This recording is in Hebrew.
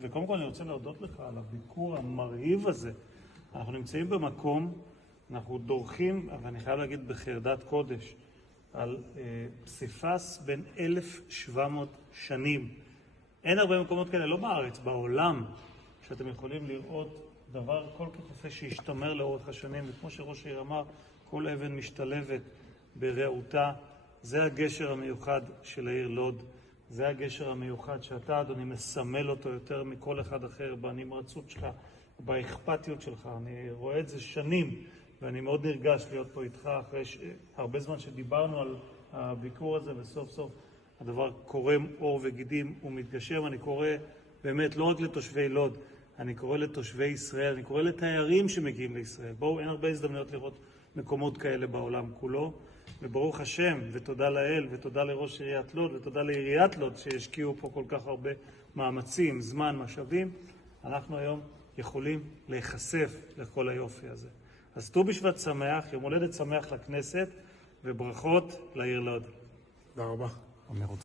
וקודם כל אני רוצה להודות לך על הביקור המרהיב הזה. אנחנו נמצאים במקום, אנחנו דורכים, אבל אני חייב להגיד בחרדת קודש, על פסיפס בין 1,700 שנים. אין הרבה מקומות כאלה, לא בארץ, בעולם, שאתם יכולים לראות דבר כל כך יפה שהשתמר לאורך השנים, וכמו שראש העיר אמר, כל אבן משתלבת ברעותה. זה הגשר המיוחד של העיר לוד. זה הגשר המיוחד שאתה, אדוני, מסמל אותו יותר מכל אחד אחר בנמרצות שלך, באכפתיות שלך. אני רואה את זה שנים, ואני מאוד נרגש להיות פה איתך אחרי הרבה זמן שדיברנו על הביקור הזה, וסוף סוף הדבר קורם עור וגידים ומתגשם. אני קורא באמת לא רק לתושבי לוד, אני קורא לתושבי ישראל, אני קורא לתיירים שמגיעים לישראל. בואו, אין הרבה הזדמנויות לראות מקומות כאלה בעולם כולו. וברוך השם, ותודה לאל, ותודה לראש עיריית לוד, ותודה לעיריית לוד שהשקיעו פה כל כך הרבה מאמצים, זמן, משאבים. אנחנו היום יכולים להיחשף לכל היופי הזה. אז ט"ו בשבט שמח, יום הולדת שמח לכנסת, וברכות לעיר לוד. תודה רבה.